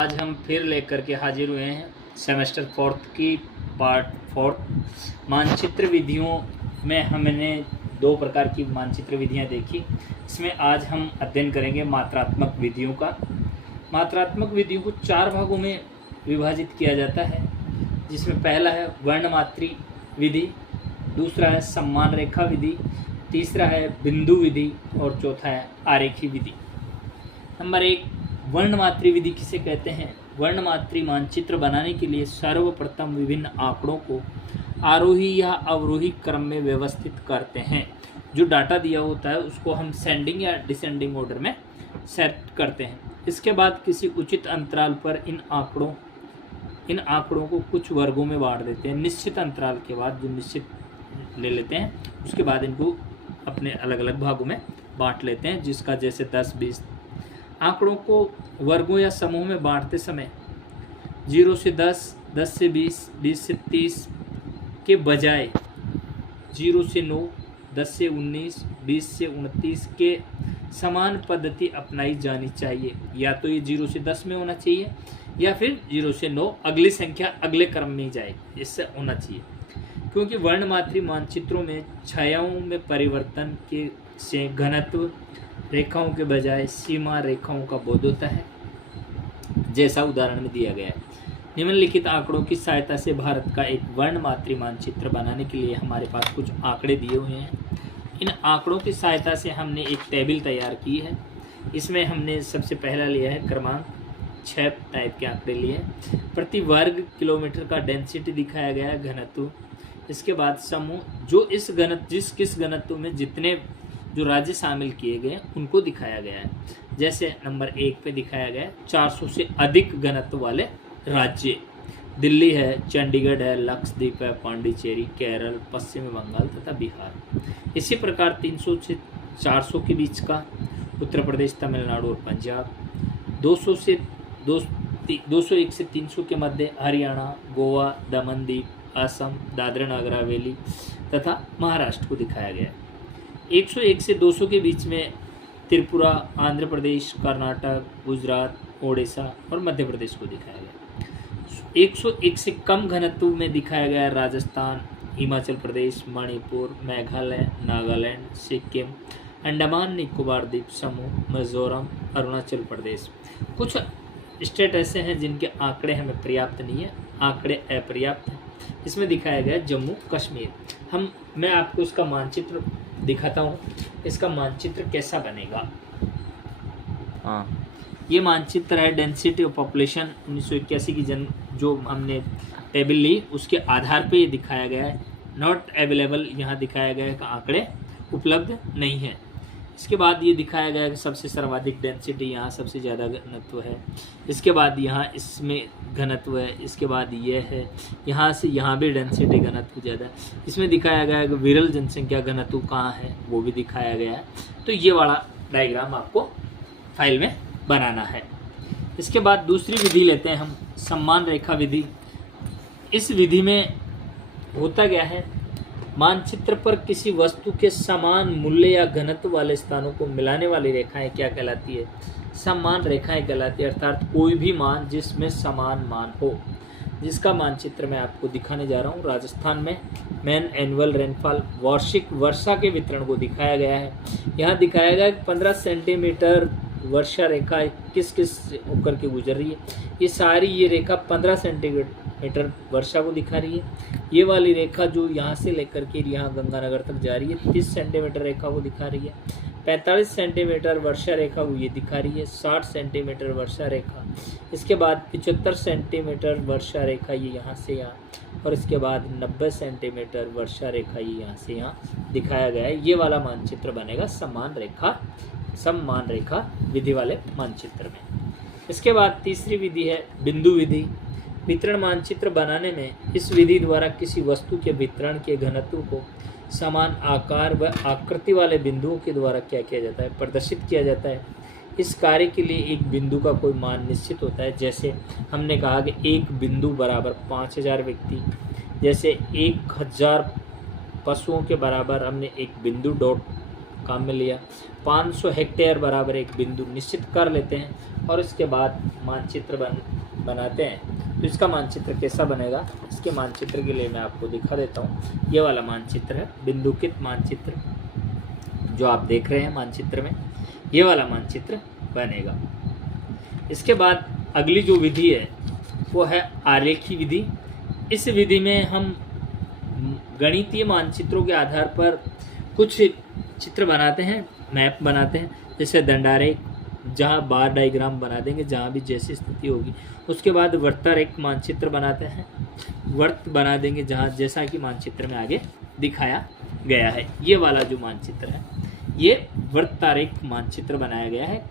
आज हम फिर लेकर के हाजिर हुए हैं सेमेस्टर 4 की पार्ट 4 मानचित्र विधियों में हमने दो प्रकार की मानचित्र विधियां देखी। इसमें आज हम अध्ययन करेंगे मात्रात्मक विधियों का। मात्रात्मक विधियों को 4 भागों में विभाजित किया जाता है, जिसमें पहला है वर्णमात्री विधि, दूसरा है सम्मान रेखा विधि, तीसरा है बिंदु विधि और चौथा है आरेखी विधि। नंबर 1, वर्णमात्री विधि किसे कहते हैं? वर्णमात्री मानचित्र बनाने के लिए सर्वप्रथम विभिन्न आंकड़ों को आरोही या अवरोही क्रम में व्यवस्थित करते हैं। जो डाटा दिया होता है उसको हम सेंडिंग या डिसेंडिंग ऑर्डर में सेट करते हैं। इसके बाद किसी उचित अंतराल पर इन आंकड़ों को कुछ वर्गों में बांट देते हैं। निश्चित अंतराल के बाद जो निश्चित ले लेते हैं, उसके बाद इनको अपने अलग अलग भागों में बांट लेते हैं, जिसका जैसे 10, 20। आंकड़ों को वर्गों या समूह में बांटते समय 0 से 10, 10 से 20, 20 से 30 के बजाय 0 से 9, 10 से 19, 20 से 29 के समान पद्धति अपनाई जानी चाहिए। या तो ये 0 से 10 में होना चाहिए या फिर 0 से 9 अगली संख्या अगले क्रम में जाए, इससे होना चाहिए। क्योंकि वर्णमात्री मानचित्रों में छायाओं में परिवर्तन के से घनत्व रेखाओं के बजाय सीमा रेखाओं का बोध होता है, जैसा उदाहरण में दिया गया है। निम्नलिखित आंकड़ों की सहायता से भारत का एक वर्णमात्री मानचित्र बनाने के लिए हमारे पास कुछ आंकड़े दिए हुए हैं। इन आंकड़ों की सहायता से हमने एक टेबल तैयार की है। इसमें हमने सबसे पहला लिया है क्रमांक 6 टाइप के आंकड़े लिए। प्रति वर्ग किलोमीटर का डेंसिटी दिखाया गया है, घनत्व। इसके बाद समूह, जो इस किस घनत्व में जितने जो राज्य शामिल किए गए उनको दिखाया गया है। जैसे नंबर 1 पे दिखाया गया है 400 से अधिक घनत्व वाले राज्य। दिल्ली है, चंडीगढ़ है, लक्षद्वीप है, पांडिचेरी, केरल, पश्चिम बंगाल तथा बिहार। इसी प्रकार 300 से 400 के बीच का उत्तर प्रदेश, तमिलनाडु और पंजाब। 201 से 300 के मध्य हरियाणा, गोवा, दमन दीव, असम, दादरा नगर हवेली तथा महाराष्ट्र को दिखाया गया है। 101 से 200 के बीच में त्रिपुरा, आंध्र प्रदेश, कर्नाटक, गुजरात, ओडिशा और मध्य प्रदेश को दिखाया गया। 101 से कम घनत्व में दिखाया गया राजस्थान, हिमाचल प्रदेश, मणिपुर, मेघालय, नागालैंड, सिक्किम, अंडमान निकोबार द्वीप समूह, मिजोरम, अरुणाचल प्रदेश। कुछ स्टेट ऐसे हैं जिनके आंकड़े हमें पर्याप्त नहीं है, आंकड़े अपर्याप्त हैं। इसमें दिखाया गया जम्मू कश्मीर। मैं आपको इसका मानचित्र दिखाता हूँ। इसका मानचित्र कैसा बनेगा? ये मानचित्र है डेंसिटी ऑफ पॉपुलेशन 1981 की जो हमने टेबल ली उसके आधार पे ये दिखाया गया है। नॉट अवेलेबल यहाँ दिखाया गया है कि आंकड़े उपलब्ध नहीं है। इसके बाद ये दिखाया गया है कि सबसे सर्वाधिक डेंसिटी यहाँ सबसे ज़्यादा घनत्व है। इसके बाद यहाँ इसमें घनत्व है। इसके बाद ये है, यहाँ से यहाँ भी डेंसिटी घनत्व ज़्यादा है। इसमें दिखाया गया है कि विरल जनसंख्या घनत्व कहाँ है, वो भी दिखाया गया है। तो ये वाला डायग्राम आपको फाइल में बनाना है। इसके बाद दूसरी विधि लेते हैं हम, सम्मान रेखा विधि। इस विधि में होता क्या है, मानचित्र पर किसी वस्तु के समान मूल्य या घनत्व वाले स्थानों को मिलाने वाली रेखाएं क्या कहलाती है? सम्मान रेखाएं कहलाती है। अर्थात कोई भी मान जिसमें समान मान हो, जिसका मानचित्र मैं आपको दिखाने जा रहा हूँ। राजस्थान में मेन एनुअल रेनफॉल, वार्षिक वर्षा के वितरण को दिखाया गया है। यहाँ दिखाया गया है 15 सेंटीमीटर वर्षा रेखा किस होकर के गुजर रही है। ये रेखा 15 सेंटीमीटर वर्षा को दिखा रही है। ये वाली रेखा जो यहाँ से लेकर के यहाँ गंगानगर तक जा रही है 30 सेंटीमीटर रेखा को दिखा रही है। 45 सेंटीमीटर वर्षा रेखा को ये दिखा रही है। 60 सेंटीमीटर वर्षा रेखा, इसके बाद 75 सेंटीमीटर वर्षा रेखा ये यहाँ से यहाँ, और इसके बाद 90 सेंटीमीटर वर्षा रेखा ये यहाँ से यहाँ दिखाया गया है। ये वाला मानचित्र बनेगा सम्मान रेखा विधि वाले मानचित्र में। इसके बाद तीसरी विधि है बिंदु विधि। वितरण मानचित्र बनाने में इस विधि द्वारा किसी वस्तु के वितरण के घनत्व को समान आकार व आकृति वाले बिंदुओं के द्वारा क्या किया जाता है? प्रदर्शित किया जाता है। इस कार्य के लिए एक बिंदु का कोई मान निश्चित होता है। जैसे हमने कहा कि एक बिंदु बराबर 5000 व्यक्ति, जैसे 1000 पशुओं के बराबर हमने एक बिंदु डॉट काम में लिया। 500 हेक्टेयर बराबर एक बिंदु निश्चित कर लेते हैं और इसके बाद मानचित्र बनाते हैं। तो इसका मानचित्र कैसा बनेगा, इसके मानचित्र के लिए मैं आपको दिखा देता हूँ। ये वाला मानचित्र है, बिंदुकित मानचित्र जो आप देख रहे हैं मानचित्र में, ये वाला मानचित्र बनेगा। इसके बाद अगली जो विधि है वो है आरेखी विधि। इस विधि में हम गणितीय मानचित्रों के आधार पर कुछ चित्र बनाते हैं, मैप बनाते हैं, जैसे दंडारेख, जहाँ बार डायग्राम बना देंगे जहाँ भी जैसी स्थिति होगी। उसके बाद वृत्तारेख मानचित्र बनाते हैं, वृत्त बना देंगे जहाँ जैसा कि मानचित्र में आगे दिखाया गया है। ये वाला जो मानचित्र है ये वृत्तारेख मानचित्र बनाया गया है